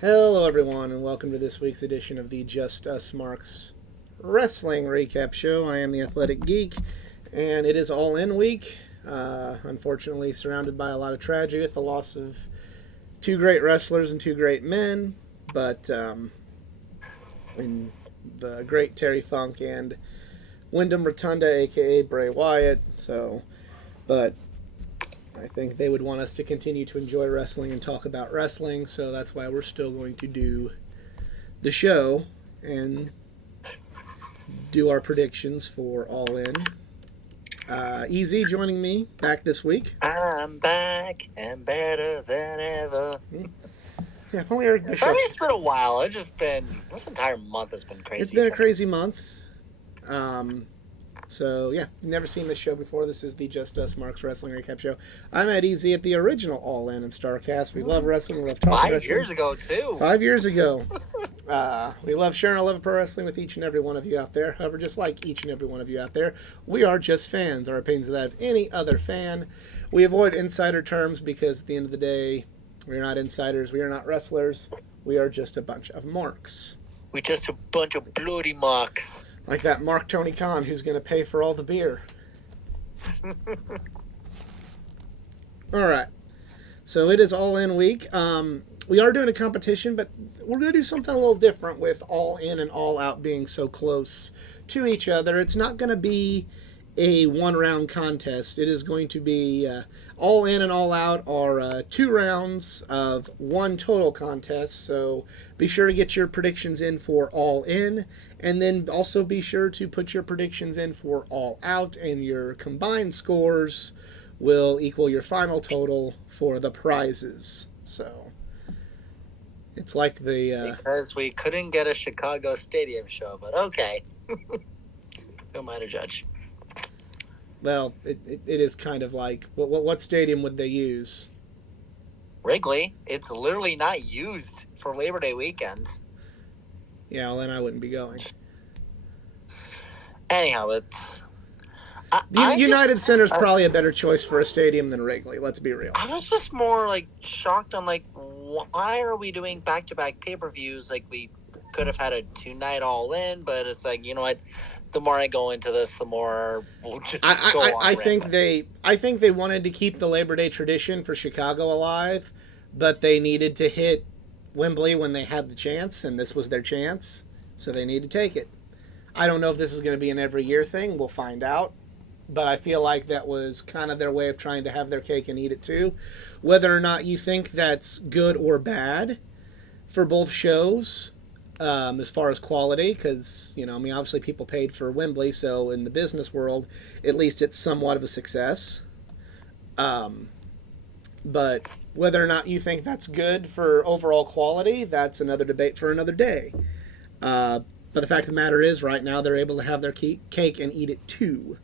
Hello, everyone, and welcome to this week's edition of the Just Us Marks Wrestling Recap Show. I am the Athletic Geek, and it is All In week. Unfortunately, surrounded by a lot of tragedy with the loss of two great wrestlers and two great men, but in the great Terry Funk and Wyndham Rotunda, aka Bray Wyatt. But I think they would want us to continue to enjoy wrestling and talk about wrestling, so that's why we're still going to do the show and do our predictions for All In. Easy joining me back this week. I'm back and better than ever. Yeah, if only our Sorry, it's been a while. It's just been, this entire month has been crazy. It's been a crazy month. So, yeah, never seen this show before. This is the Just Us Marks Wrestling Recap Show. I'm at Easy at the original All In and StarCast. We love wrestling. We love talking wrestling. 5 years ago, too. 5 years ago. We love sharing our love of pro wrestling with each and every one of you out there. However, just like each and every one of you out there, we are just fans. Our opinions are that of any other fan. We avoid insider terms because at the end of the day, we are not insiders. We are not wrestlers. We are just a bunch of marks. We're just a bunch of bloody marks. Like that Mark Tony Khan who's going to pay for all the beer. All right. So it is All In week. We are doing a competition, but we're going to do something a little different with All In and All Out being so close to each other. It's not going to be a one-round contest. It is going to be All In and All Out are 2 rounds of one total contest. So be sure to get your predictions in for All In, and then also be sure to put your predictions in for All Out, and your combined scores will equal your final total for the prizes. So it's like the because we couldn't get a Chicago stadium show, but okay. Who am I to judge? Well, it is kind of like what stadium would they use? Wrigley. It's literally not used for Labor Day weekend. Yeah, well, then I wouldn't be going. Anyhow, it's United Center's probably a better choice for a stadium than Wrigley. Let's be real. I was just more like shocked on like why are we doing back-to-back pay-per-views? Like we could have had a 2-night All In, but it's like, you know what? The more I go into this, the more we'll just go on. I think they wanted to keep the Labor Day tradition for Chicago alive, but they needed to hit Wembley when they had the chance, and this was their chance, so they need to take it. I don't know if this is going to be an every year thing. We'll find out. But I feel like that was kind of their way of trying to have their cake and eat it too. Whether or not you think that's good or bad for both shows, as far as quality, because, obviously people paid for Wembley, so in the business world, at least it's somewhat of a success. But whether or not you think that's good for overall quality, that's another debate for another day. But the fact of the matter is, right now, they're able to have their cake and eat it too.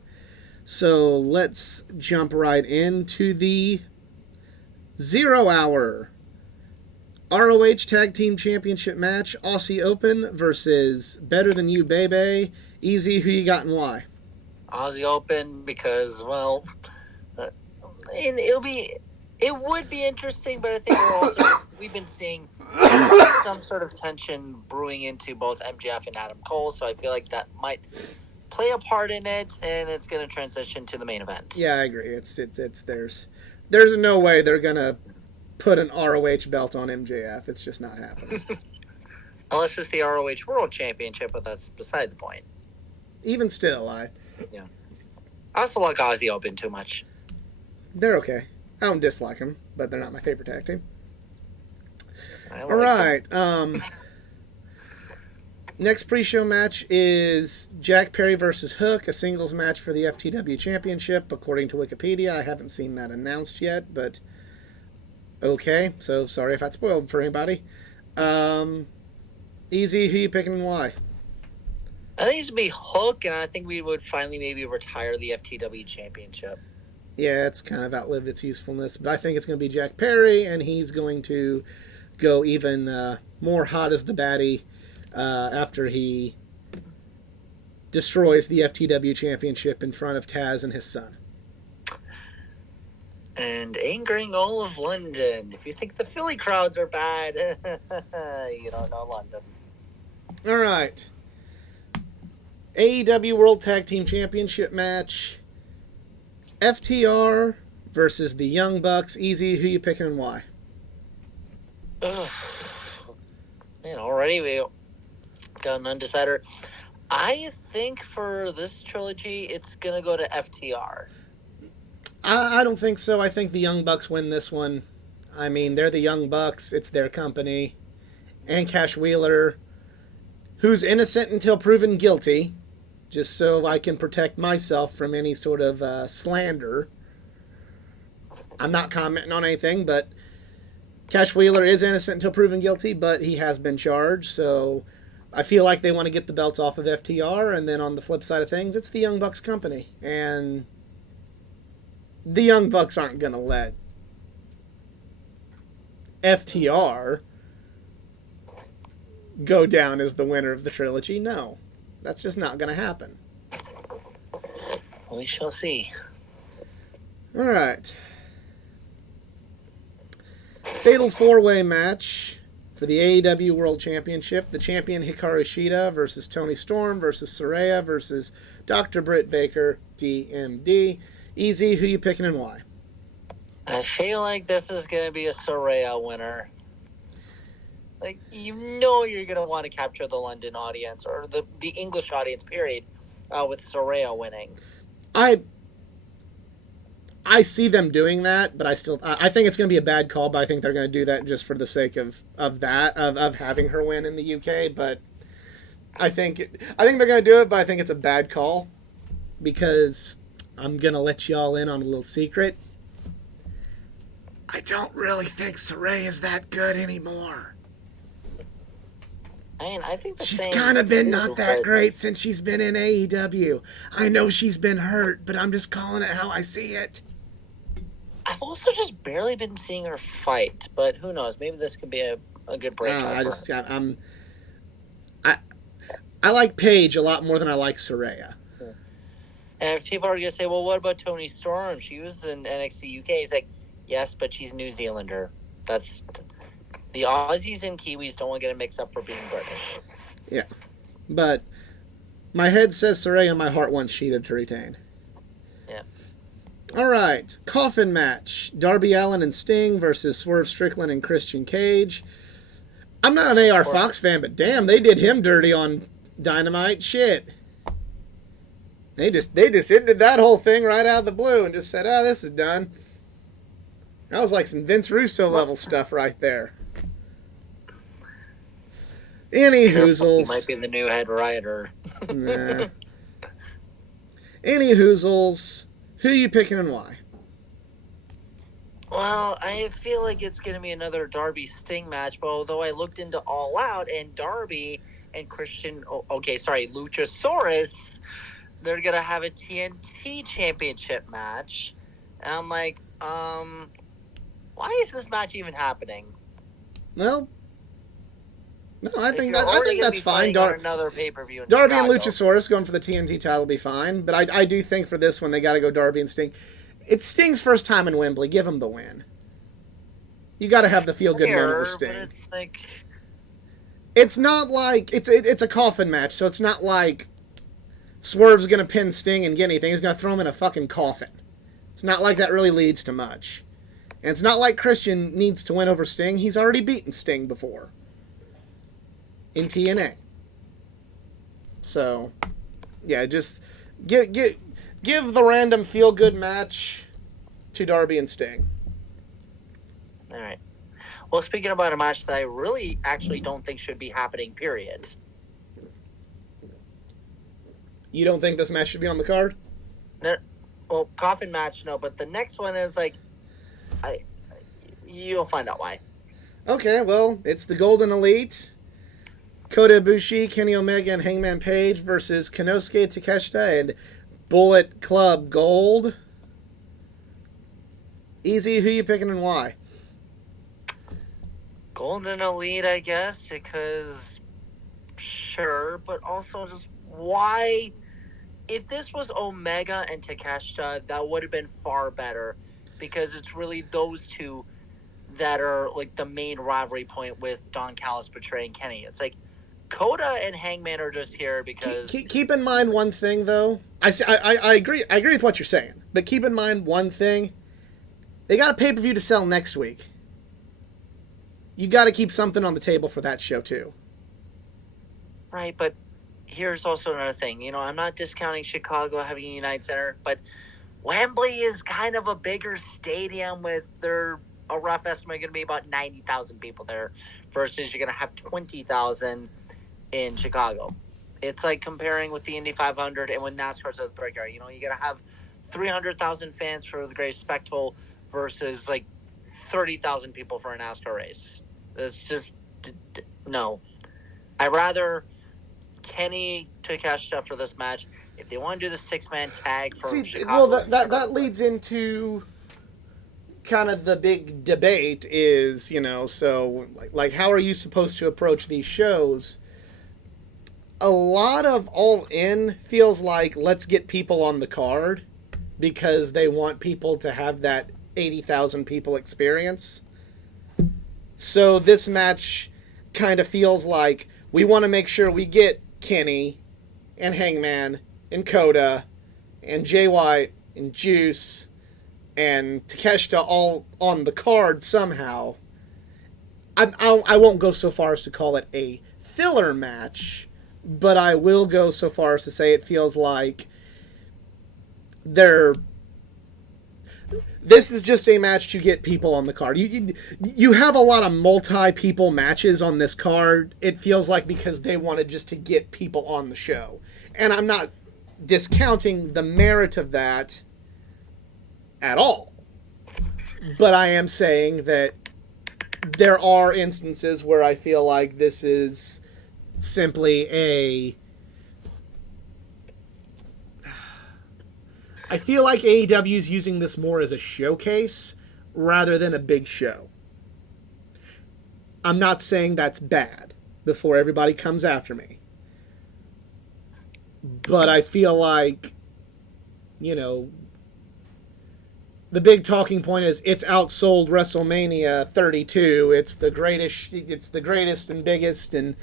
So let's jump right into the 0 hour ROH Tag Team Championship match. Aussie Open versus Better Than You Bebe. Easy, who you got and why? Aussie Open because, well, it would be interesting, but I think we've been seeing some sort of tension brewing into both MJF and Adam Cole, so I feel like that might play a part in it, and it's going to transition to the main event. Yeah, I agree. It's there's no way they're going to put an ROH belt on MJF. It's just not happening. Unless it's the ROH World Championship, but that's beside the point. Even still, I also like Aussie Open too much. They're okay. I don't dislike them, but they're not my favorite tag team. All right. Next pre-show match is Jack Perry versus Hook, a singles match for the FTW Championship, according to Wikipedia. I haven't seen that announced yet, but okay. So sorry if that's spoiled for anybody. Easy, who you picking and why? I think it should be Hook, and I think we would finally maybe retire the FTW Championship. Yeah, it's kind of outlived its usefulness, but I think it's going to be Jack Perry, and he's going to go even more hot as the baddie after he destroys the FTW Championship in front of Taz and his son. and angering all of London. If you think the Philly crowds are bad, you don't know London. All right. AEW World Tag Team Championship match. FTR versus the Young Bucks. Easy. Who you picking and why? Ugh. Man, already we got an undecided. I think for this trilogy, it's going to go to FTR. I don't think so. I think the Young Bucks win this one. I mean, they're the Young Bucks. It's their company. And Cash Wheeler, who's innocent until proven guilty, just so I can protect myself from any sort of slander. I'm not commenting on anything, but Cash Wheeler is innocent until proven guilty, but he has been charged, so I feel like they want to get the belts off of FTR, and then on the flip side of things, it's the Young Bucks company. And the Young Bucks aren't going to let FTR go down as the winner of the trilogy. No, that's just not going to happen. We shall see. All right. Fatal 4-way match for the AEW World Championship. The champion Hikaru Shida versus Toni Storm versus Saraya versus Dr. Britt Baker, DMD. Easy, who you picking and why? I feel like this is going to be a Saraya winner. Like, you know you're going to want to capture the London audience, or the English audience, period, with Saraya winning. I see them doing that, but I think it's going to be a bad call, but I think they're going to do that just for the sake of having her win in the UK, but I think they're going to do it, but I think it's a bad call because I'm going to let y'all in on a little secret. I don't really think Saraya is that good anymore. I mean, I think she's kind of been not that great since she's been in AEW. I know she's been hurt, but I'm just calling it how I see it. I've also just barely been seeing her fight, but who knows? Maybe this could be a good breakout. I like Paige a lot more than I like Saraya. And if people are going to say, well, what about Toni Storm? She was in NXT UK. It's like, yes, but she's New Zealander. That's the Aussies and Kiwis don't want to get a mix up for being British. Yeah, but my head says Saraya, my heart wants Shida to retain. Yeah. All right, coffin match: Darby Allin and Sting versus Swerve Strickland and Christian Cage. I'm not an AR Fox fan, but damn, they did him dirty on Dynamite. Shit. They just ended that whole thing right out of the blue and just said, "Oh, this is done." That was like some Vince Russo level stuff right there. Any hoozles. He might be the new head writer. Nah. Any hoozles. Who you picking and why? Well, I feel like it's going to be another Darby Sting match, but although I looked into All Out and Darby and Luchasaurus, they're going to have a TNT Championship match. And I'm like, why is this match even happening? Well, no, I think that's fine. Another pay-per-view in Darby Chicago. and Luchasaurus going for the TNT title will be fine, but I do think for this one they got to go Darby and Sting. It's Sting's first time in Wembley. Give him the win. You got to have the feel-good moment with Sting. But it's like, it's not like it's a coffin match, so it's not like Swerve's gonna pin Sting and get anything. He's gonna throw him in a fucking coffin. It's not like that really leads to much. And it's not like Christian needs to win over Sting. He's already beaten Sting before in TNA. So, yeah, just give the random feel-good match to Darby and Sting. All right. Well, speaking about a match that I really actually don't think should be happening, period. You don't think this match should be on the card? No, well, coffin match, no, but the next one is like, you'll find out why. Okay, well, it's the Golden Elite. Kota Ibushi, Kenny Omega, and Hangman Page versus Konosuke Takeshita and Bullet Club Gold. Easy, who you picking and why? Golden Elite, I guess, because sure, but also just why? If this was Omega and Takeshita, that would have been far better. because it's really those two that are like the main rivalry point with Don Callis betraying Kenny. It's like Coda and Hangman are just here because keep in mind one thing though. I agree with what you're saying, but keep in mind one thing. They got a pay-per-view to sell next week. You got to keep something on the table for that show too. Right, but here's also another thing. You know, I'm not discounting Chicago having a United Center, but Wembley is kind of a bigger stadium with a rough estimate going to be about 90,000 people there versus you're going to have 20,000 in Chicago. It's like comparing with the Indy 500 and when NASCAR's at the Brickyard. You know, you're going to have 300,000 fans for the Great Spectacle versus like 30,000 people for a NASCAR race. It's just, no. I'd rather Kenny Takeshita for this match. If they want to do the 6-man tag from Chicago. Well, that leads into kind of the big debate is, you know, so like how are you supposed to approach these shows? A lot of All In feels like let's get people on the card because they want people to have that 80,000 people experience. So this match kind of feels like we want to make sure we get Kenny and Hangman and Coda and Jay White and Juice and Takeshita all on the card somehow. I won't go so far as to call it a filler match, but I will go so far as to say it feels like this is just a match to get people on the card. You have a lot of multi-people matches on this card, it feels like, because they wanted just to get people on the show. And I'm not discounting the merit of that at all. But I am saying that there are instances where I feel like this is simply I feel like AEW is using this more as a showcase rather than a big show. I'm not saying that's bad before everybody comes after me. But I feel like, you know, the big talking point is it's outsold WrestleMania 32. It's the greatest and biggest and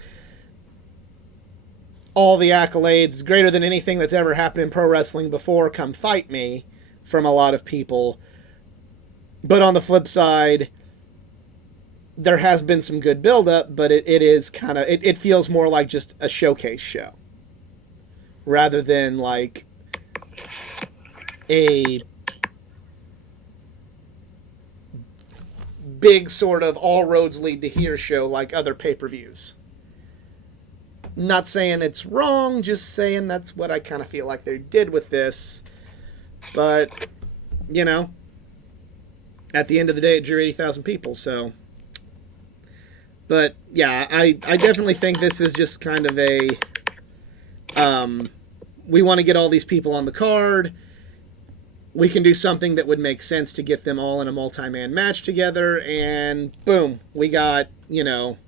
all the accolades, greater than anything that's ever happened in pro wrestling before, come fight me, from a lot of people. But on the flip side, there has been some good build-up, but it is kind of, it feels more like just a showcase show. Rather than like a big sort of all roads lead to here show like other pay-per-views. Not saying it's wrong, just saying that's what I kind of feel like they did with this. But, you know, at the end of the day, it drew 80,000 people, so. But, yeah, I definitely think this is just kind of a, we want to get all these people on the card. We can do something that would make sense to get them all in a multi-man match together, and boom, we got, you know,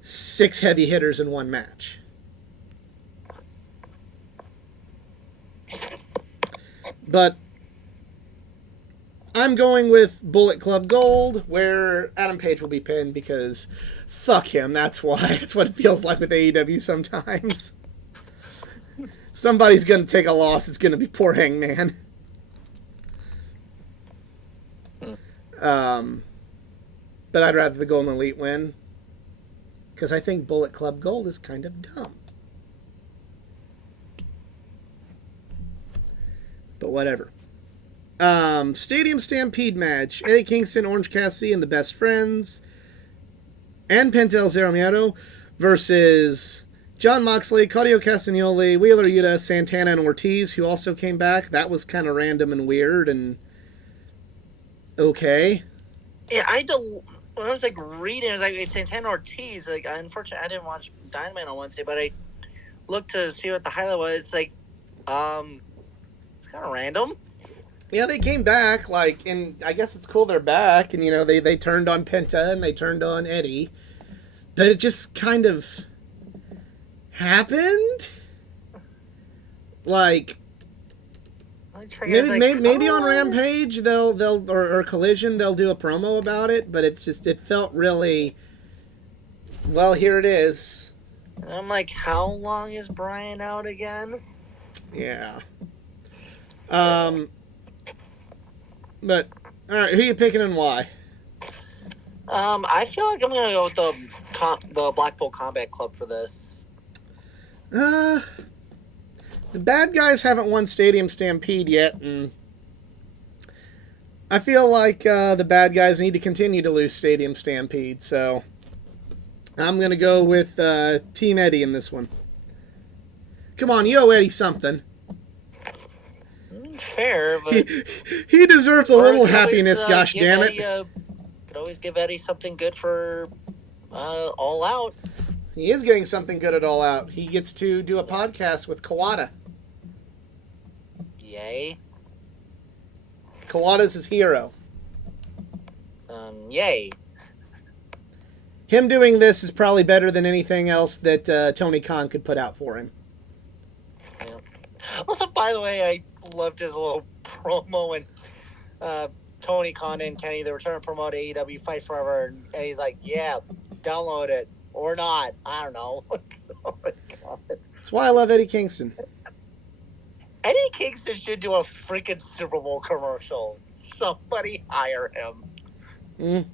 6 heavy hitters in one match. But I'm going with Bullet Club Gold, where Adam Page will be pinned because fuck him. That's why. That's what it feels like with AEW sometimes. Somebody's going to take a loss. It's going to be poor Hangman. But I'd rather the Golden Elite win. Because I think Bullet Club Gold is kind of dumb. But whatever. Stadium Stampede match. Eddie Kingston, Orange Cassidy, and the Best Friends. And Penta El Zero Miedo versus Jon Moxley, Claudio Castagnoli, Wheeler Yuta, Santana, and Ortiz, who also came back. That was kind of random and weird and okay. Yeah, when I was like reading, I was like, it's Santana Ortiz. Like, unfortunately, I didn't watch Dynamite on Wednesday, but I looked to see what the highlight was. It's like, it's kind of random. Yeah, they came back, like, and I guess it's cool they're back, and, you know, they turned on Penta and they turned on Eddie. But it just kind of happened. Like, Maybe on Rampage they'll or Collision they'll do a promo about it, but it felt really. Well, here it is. I'm like, how long is Brian out again? Yeah. But all right, who are you picking and why? I feel like I'm gonna go with the Blackpool Combat Club for this. The bad guys haven't won Stadium Stampede yet, and I feel like the bad guys need to continue to lose Stadium Stampede, so I'm going to go with Team Eddie in this one. Come on, you owe Eddie something. Fair, but... he deserves a little happiness, gosh damn it. Could always give Eddie something good for All Out. He is getting something good at All Out. He gets to do a podcast with Kawada. Yay. Kawada's his hero. Yay. Him doing this is probably better than anything else that Tony Khan could put out for him. Yeah. Also, by the way, I loved his little promo when Tony Khan and Kenny, they were trying to promote AEW Fight Forever, and he's like, yeah, download it. Or not. I don't know. Oh my God. That's why I love Eddie Kingston. Eddie Kingston should do a freaking Super Bowl commercial. Somebody hire him.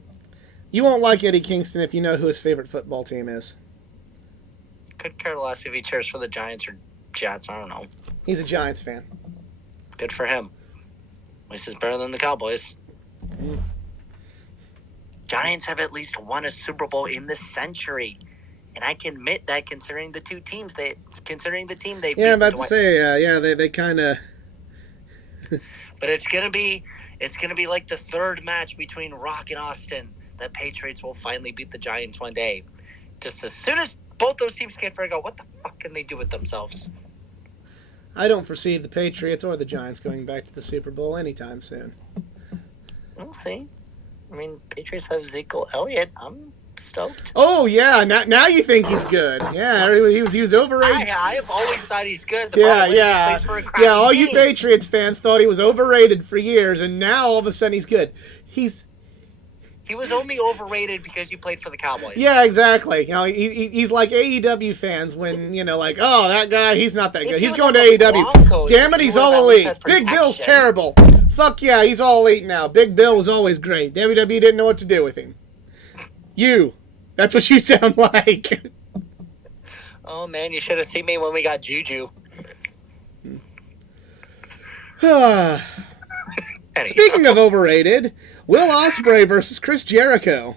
You won't like Eddie Kingston if you know who his favorite football team is. Could care less if he cheers for the Giants or Jets. I don't know. He's a Giants fan. Good for him. At least it's better than the Cowboys. Giants have at least won a Super Bowl in this century. And I can admit that considering the team they beat. Yeah, I'm about to say, they kind of. But it's gonna be like the third match between Rock and Austin. The Patriots will finally beat the Giants one day. Just as soon as both those teams can figure out what the fuck can they do with themselves. I don't foresee the Patriots or the Giants going back to the Super Bowl anytime soon. We'll see. I mean, Patriots have Ezekiel Elliott. I'm stoked. Oh yeah, now you think he's good? Yeah, he was overrated. I have always thought he's good. Yeah. All you Patriots fans thought he was overrated for years, and now all of a sudden he's good. He was only overrated because you played for the Cowboys. Yeah, exactly. You know, he's like AEW fans when, like, oh, that guy, he's not that good. He's going to AEW. Broncos, damn it, he's all elite. Big Bill's terrible. Fuck yeah, he's all elite now. Big Bill was always great. WWE didn't know what to do with him. That's what you sound like. Oh, man, you should have seen me when we got Juju. Speaking of overrated, Will Ospreay versus Chris Jericho.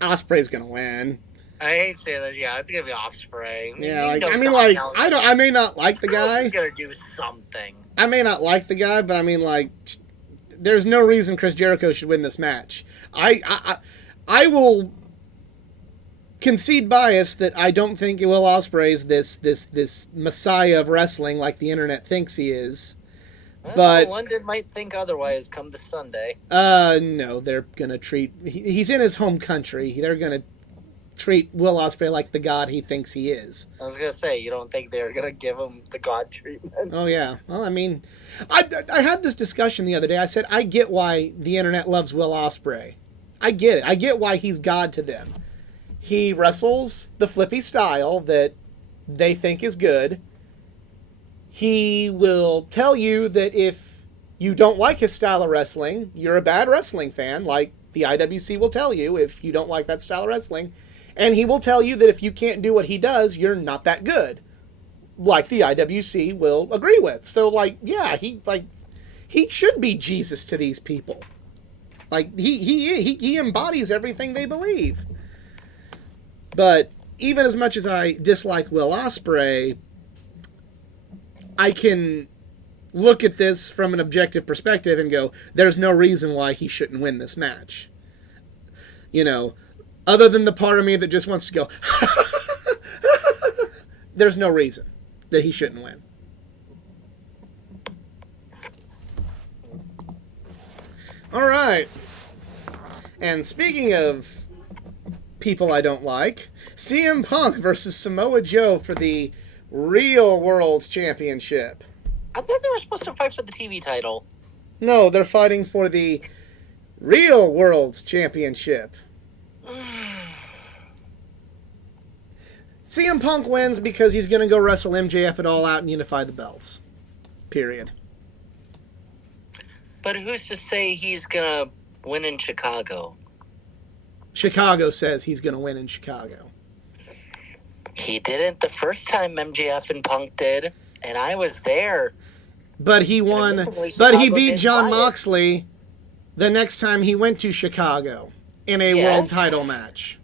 Ospreay's gonna win. I hate saying this. Yeah, it's gonna be Ospreay. Yeah, I may not like the guy. He's gonna do something. I may not like the guy, but I mean, there's no reason Chris Jericho should win this match. I will concede bias that I don't think Will Ospreay's this messiah of wrestling like the internet thinks he is. But London might think otherwise come this Sunday. No, they're gonna treat. He's in his home country. They're gonna treat Will Ospreay like the god he thinks he is. I was gonna say, you don't think they're gonna give him the god treatment? Oh yeah. Well, I mean, I had this discussion the other day. I said I get why the internet loves Will Ospreay. I get it. I get why he's god to them. He wrestles the flippy style that they think is good. He will tell you that if you don't like his style of wrestling, you're a bad wrestling fan, like the IWC will tell you if you don't like that style of wrestling. And he will tell you that if you can't do what he does, you're not that good, like the IWC will agree with. So, he should be Jesus to these people. He embodies everything they believe. But even as much as I dislike Will Ospreay, I can look at this from an objective perspective and go, there's no reason why he shouldn't win this match. Other than the part of me that just wants to go, there's no reason that he shouldn't win. All right. And speaking of people I don't like, CM Punk versus Samoa Joe for the Real World Championship. I thought they were supposed to fight for the TV title. No, they're fighting for the real World Championship. CM Punk wins because he's going to go wrestle MJF at All Out and unify the belts. Period. But who's to say he's going to win in Chicago? Chicago says he's going to win in Chicago. He didn't the first time MJF and Punk did, and I was there. But he won. But he beat Jon Moxley the next time he went to Chicago in a world title match.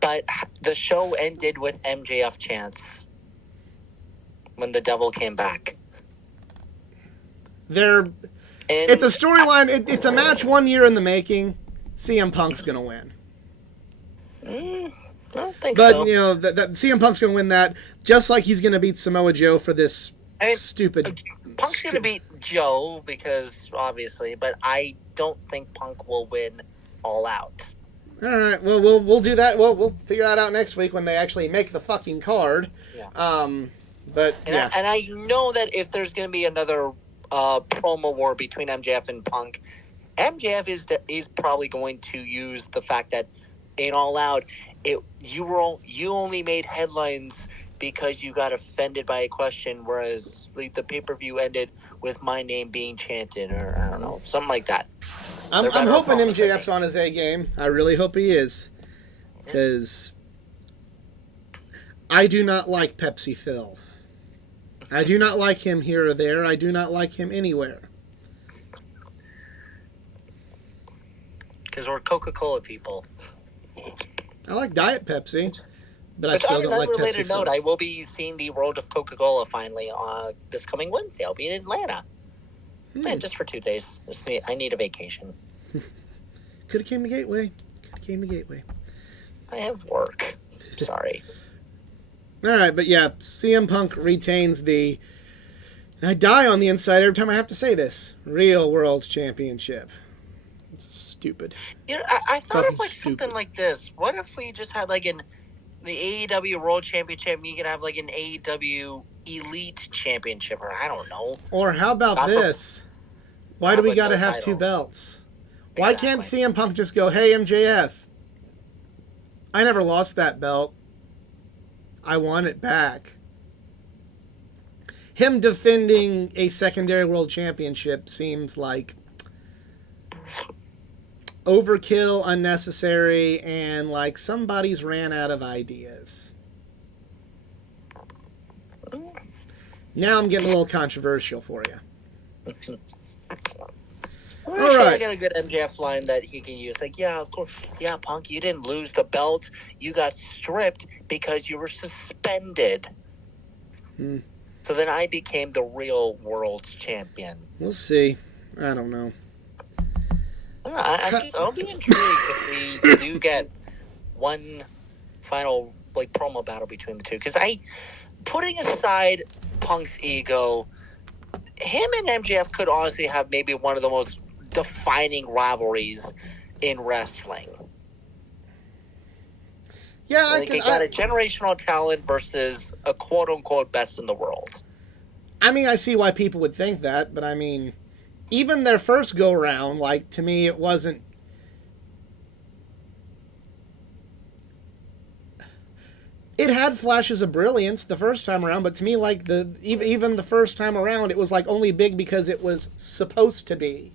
But the show ended with MJF chants when the devil came back. It's a storyline. It's a match 1 year in the making. CM Punk's going to win. I don't think so. But, you know, that CM Punk's going to win that, just like he's going to beat Samoa Joe for this stupid... Punk's going to beat Joe, because, obviously, but I don't think Punk will win All Out. All right, well, we'll do that. We'll figure that out next week when they actually make the fucking card. Yeah. But, yeah. And I know that if there's going to be another promo war between MJF and Punk, MJF is probably going to use the fact that in All Out, you only made headlines because you got offended by a question, whereas the pay-per-view ended with my name being chanted, or I don't know, something like that. I'm hoping MJF's on his A game. I really hope he is, because I do not like Pepsi Phil. I do not like him here or there. I do not like him anywhere. Because we're Coca-Cola people. I like Diet Pepsi, but I still don't like Pepsi. On an unrelated note, I will be seeing the World of Coca-Cola finally this coming Wednesday. I'll be in Atlanta. Yeah, just for 2 days. I need a vacation. Could have came to Gateway. I have work. Sorry. All right, but yeah, CM Punk retains the... I die on the inside every time I have to say this. Real World Championship. It's stupid. You know, I thought of something like this. What if we just had the AEW World Championship, and you could have an AEW Elite Championship, or I don't know. Or how about this? Why do we got to have 2 belts? Why can't CM Punk just go, hey, MJF, I never lost that belt. I want it back. Him defending a secondary world championship seems like overkill, unnecessary, and like somebody's ran out of ideas. Now I'm getting a little controversial for you. All right. I got a good MJF line that he can use. Yeah, of course. Yeah, Punk, you didn't lose the belt. You got stripped because you were suspended. So then I became the real world champion. We'll see. I don't know. I'll be intrigued if we do get one final promo battle between the two. Because putting aside Punk's ego, him and MJF could honestly have maybe one of the most defining rivalries in wrestling. Yeah, I got a generational talent versus a quote-unquote best in the world. I mean, I see why people would think that, but I mean, even their first go-round, to me, it wasn't... It had flashes of brilliance the first time around, but to me, even the first time around, it was only big because it was supposed to be.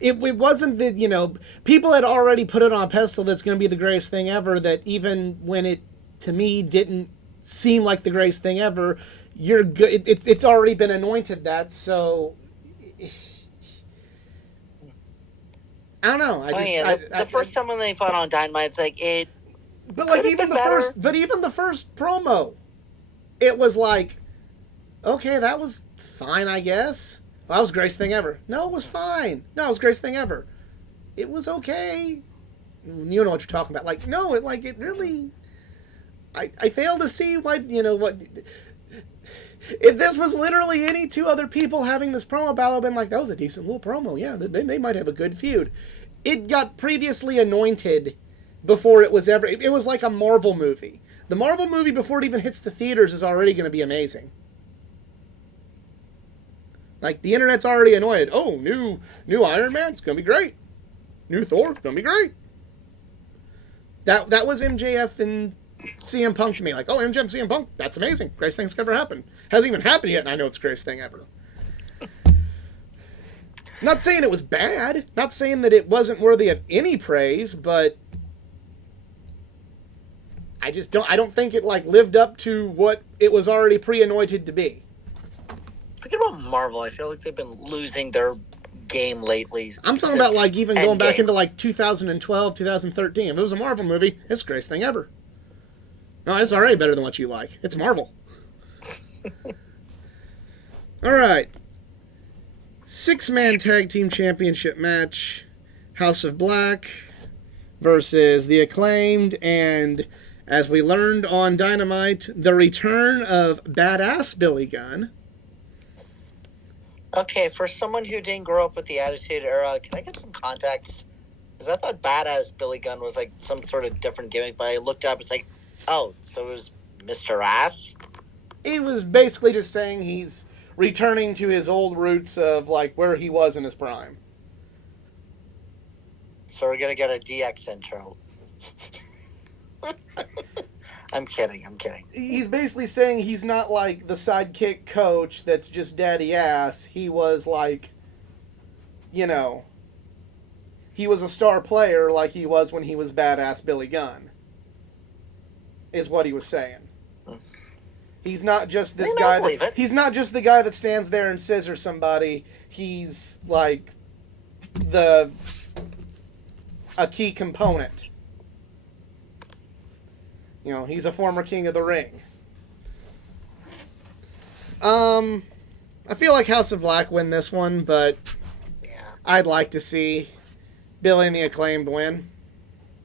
It wasn't that, people had already put it on a pedestal that's going to be the greatest thing ever, that even when it, to me, didn't seem like the greatest thing ever, you're good. It's already been anointed that, so... I don't know. The first time when they fought on Dynamite, it's But even the first promo, it was okay, that was fine, I guess. Well, that was the greatest thing ever. No, it was fine. No, it was the greatest thing ever. It was okay. You know what you're talking about. It really... I fail to see why, what... If this was literally any 2 other people having this promo battle, I've been that was a decent little promo. Yeah, they might have a good feud. It got previously anointed before it was ever... It was like a Marvel movie. The Marvel movie, before it even hits the theaters, is already going to be amazing. Like, the internet's already annoyed. Oh, new Iron Man, it's going to be great. New Thor, it's going to be great. That was MJF and CM Punk to me. Like, oh, MJF and CM Punk, that's amazing. Greatest thing's ever happened. Hasn't even happened yet, and I know it's the greatest thing ever. Not saying it was bad. Not saying that it wasn't worthy of any praise, but I don't think it like lived up to what it was already pre-anointed to be. Forget about Marvel. I feel like they've been losing their game lately. I'm talking about like even going back into like 2012, 2013. If it was a Marvel movie, it's the greatest thing ever. No, it's already better than what you like. It's Marvel. All right. 6-man tag team championship match. House of Black versus The Acclaimed, and as we learned on Dynamite, the return of Badass Billy Gunn. Okay, for someone who didn't grow up with the Attitude Era, can I get some context? Because I thought Badass Billy Gunn was like some sort of different gimmick, but I looked up, it's like, oh, so it was Mr. Ass? He was basically just saying he's returning to his old roots of like where he was in his prime. So we're gonna get a DX intro. I'm kidding. He's basically saying he's not like the sidekick coach that's just daddy ass. He was like, you know, he was a star player like he was when he was Badass Billy Gunn. Is what he was saying. He's not just this guy. He's not just the guy that stands there and scissors somebody. He's like a key component. You know, he's a former King of the Ring. I feel like House of Black win this one, but yeah. I'd like to see Billy and the Acclaimed win.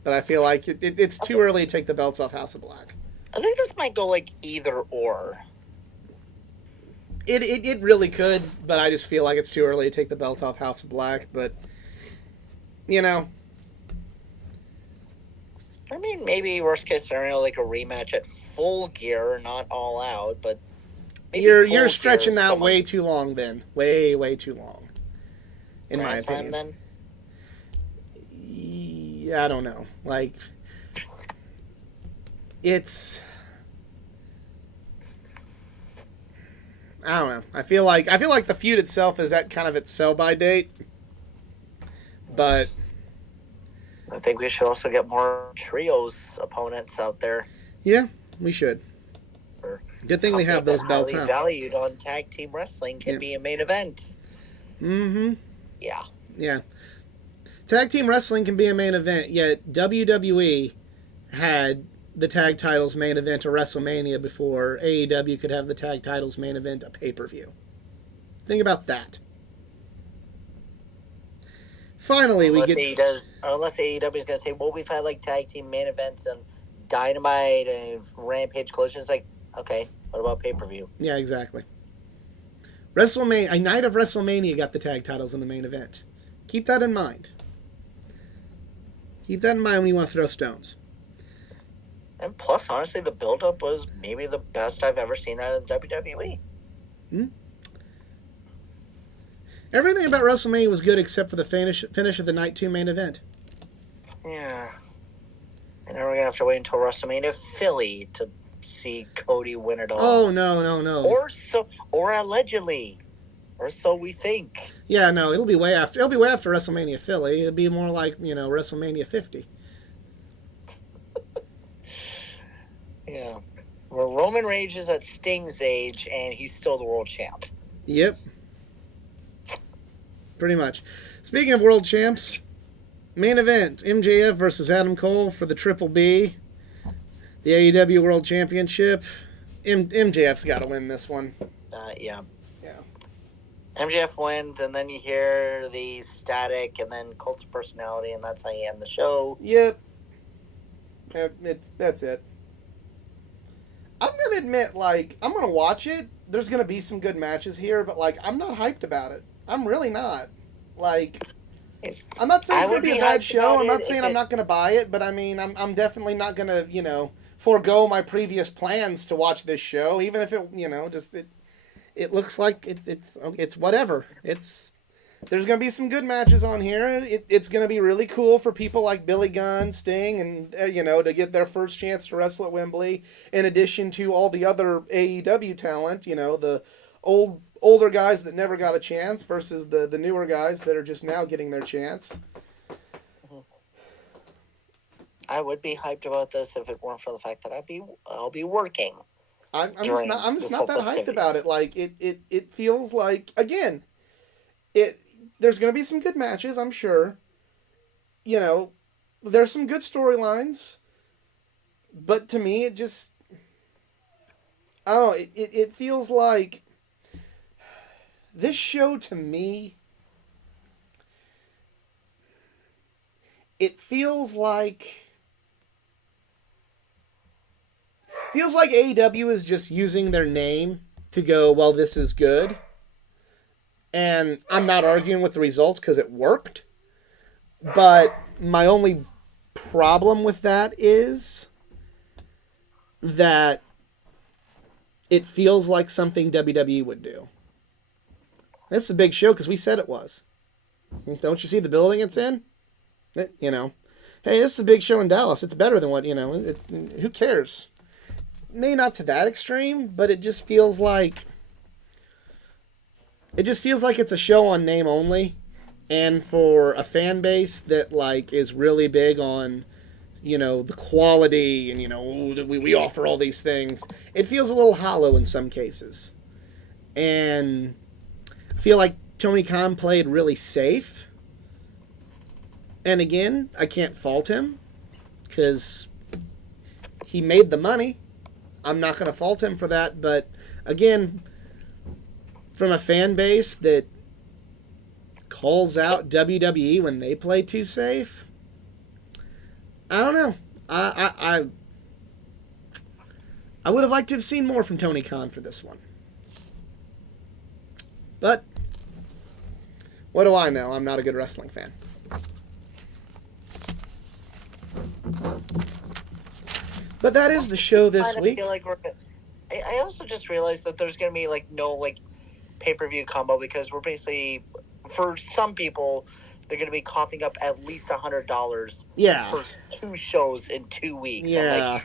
But I feel like it's too early to take the belts off House of Black. I think this might go like either or. It really could, but I just feel like it's too early to take the belt off House of Black. But, you know. I mean, maybe worst case scenario, like a rematch at Full Gear, not All Out, but maybe you're stretching that way too long. Then way too long. In my opinion. Then? Yeah, I don't know. Like, it's. I don't know. I feel like the feud itself is at kind of its sell-by date, but I think we should also get more trios opponents out there. Yeah, we should. Good thing we have those belts. Highly valued on tag team wrestling can be a main event. Mm-hmm. Yeah. Yeah. Tag team wrestling can be a main event, yet WWE had the tag titles main event a WrestleMania before AEW could have the tag titles main event a pay-per-view. Think about that. Finally, unless AEW is going to say, well, we've had like tag team main events and Dynamite and Rampage Collision. It's like, okay, what about pay-per-view? Yeah, exactly. WrestleMania, a night of WrestleMania got the tag titles in the main event. Keep that in mind. Keep that in mind when you want to throw stones. And plus, honestly, the build-up was maybe the best I've ever seen out of WWE. Hmm? Everything about WrestleMania was good except for the finish of the Night 2 main event. Yeah. And now we're going to have to wait until WrestleMania Philly to see Cody win it all. Oh, no. Or allegedly. Or so we think. Yeah, no, it'll be way after WrestleMania Philly. It'll be more like, WrestleMania 50. Yeah. Where Roman Reigns is at Sting's age and he's still the world champ. Yep. Pretty much. Speaking of world champs, main event, MJF versus Adam Cole for the Triple B, the AEW World Championship. MJF's got to win this one. Yeah. Yeah. MJF wins, and then you hear the static, and then Colt's personality, and that's how you end the show. Yep. That's it. I'm going to admit, I'm going to watch it. There's going to be some good matches here, but, I'm not hyped about it. I'm really not. I'm not saying it's going to be a bad show. I'm not saying I'm not going to buy it, but, I mean, I'm definitely not going to, forego my previous plans to watch this show, even if it, it looks like it's whatever. There's going to be some good matches on here. It's going to be really cool for people like Billy Gunn, Sting, and to get their first chance to wrestle at Wembley. In addition to all the other AEW talent, the older guys that never got a chance versus the newer guys that are just now getting their chance. I would be hyped about this if it weren't for the fact that I'll be working. I'm just not that hyped about it. Like it feels like, again, there's going to be some good matches, I'm sure. There's some good storylines, but to me it just, I don't know, it feels like this show, to me, it feels like AEW is just using their name to go, well, this is good. And I'm not arguing with the results because it worked. But my only problem with that is that it feels like something WWE would do. This is a big show because we said it was. Don't you see the building it's in? Hey, this is a big show in Dallas. It's better than what, who cares? Maybe not to that extreme, but it just feels like it's a show on name only, and for a fan base that is really big on, the quality and we offer all these things. It feels a little hollow in some cases, and I feel like Tony Khan played really safe. And again, I can't fault him because he made the money. I'm not going to fault him for that, but again, from a fan base that calls out WWE when they play too safe, I don't know. I would have liked to have seen more from Tony Khan for this one. But what do I know? I'm not a good wrestling fan. But that is the show this week. I also just realized that there's going to be no pay-per-view combo because we're basically, for some people, they're going to be coughing up at least $100 for 2 shows in 2 weeks. Yeah.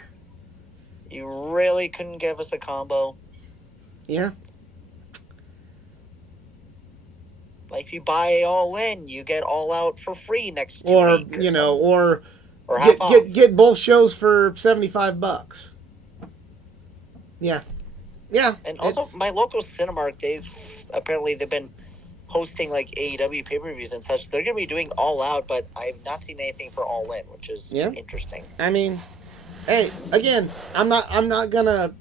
You really couldn't give us a combo? Yeah. If you buy All In, you get All Out for free next 2 weeks. Or get both shows for $75. Yeah. Yeah. And also, my local Cinemark, they've been hosting AEW pay-per-views and such. They're going to be doing All Out, but I've not seen anything for All In, which is interesting. I mean, hey, again, I'm not going to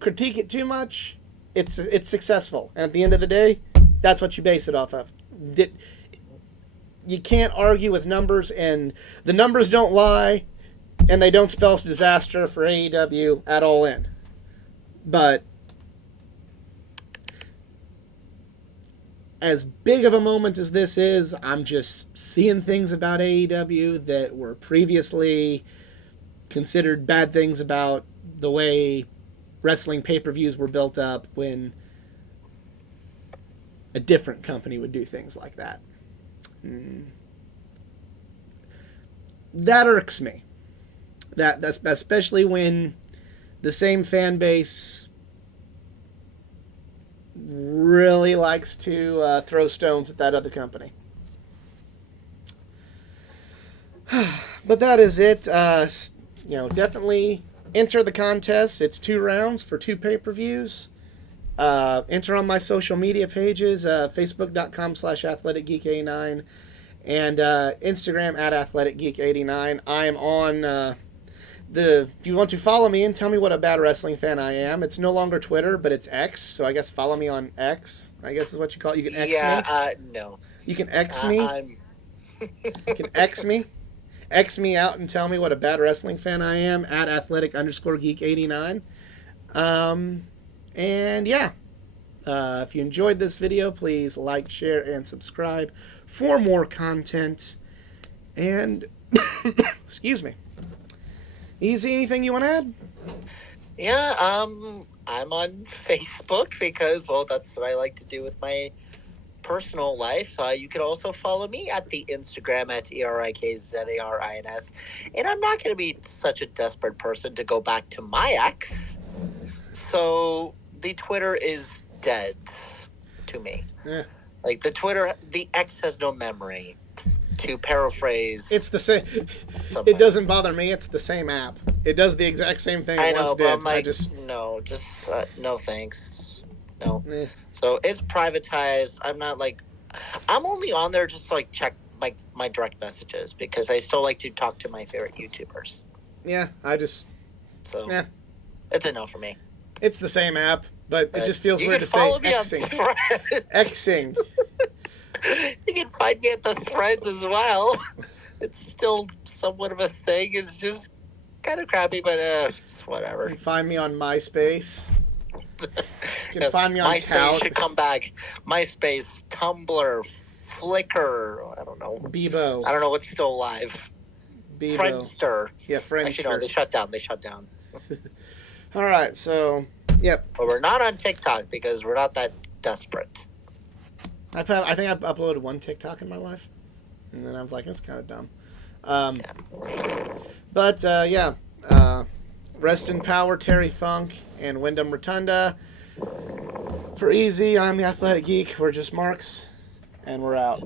critique it too much. It's successful. And at the end of the day, that's what you base it off of. You can't argue with numbers, and the numbers don't lie, and they don't spell disaster for AEW at All In. But as big of a moment as this is, I'm just seeing things about AEW that were previously considered bad things about the way wrestling pay-per-views were built up when a different company would do things like that. That irks me. That's especially when the same fan base really likes to throw stones at that other company. But that is it. Definitely enter the contest. It's 2 rounds for 2 pay-per-views. Enter on my social media pages, facebook.com/athleticgeek89 and Instagram @athleticgeek89. I am on if you want to follow me and tell me what a bad wrestling fan I am, it's no longer Twitter, but it's X, so I guess follow me on X, I guess is what you call it. You can X me. No. You can X me. You can X me. X me out and tell me what a bad wrestling fan I am @athletic_geek89. And yeah, if you enjoyed this video, please like, share, and subscribe for more content. And excuse me. Easy, anything you want to add? Yeah, I'm on Facebook because, well, that's what I like to do with my personal life. You can also follow me at the Instagram at ERIKZARINS. And I'm not going to be such a desperate person to go back to my ex. So the Twitter is dead to me. Yeah. Like the X has no memory. To paraphrase, It's the same. somebody. It doesn't bother me. It's the same app. It does the exact same thing. I It know, once but did. I'm like, I no thanks. No. Eh. So it's privatized. I'm not like, I'm only on there just to like check my direct messages because I still like to talk to my favorite YouTubers. Yeah, So yeah. it's a no for me. It's the same app, but it just feels you weird can to say follow me on Xing. Threads. Xing. You can find me at the Threads as well. It's still somewhat of a thing. It's just kind of crappy, but it's whatever. You can find me on MySpace. You can find me on MySpace Tout. should come back. MySpace, Tumblr, Flickr. I don't know. Bebo. I don't know what's still alive. Bebo. Friendster. Yeah, Friendster. Actually, no, they shut down. All right, so, yep. But we're not on TikTok because we're not that desperate. I think I've uploaded one TikTok in my life, and then I was like, that's kind of dumb. But yeah, rest in power, Terry Funk and Wyndham Rotunda. For Easy, I'm the Athletic Geek. We're just Marks, and we're out.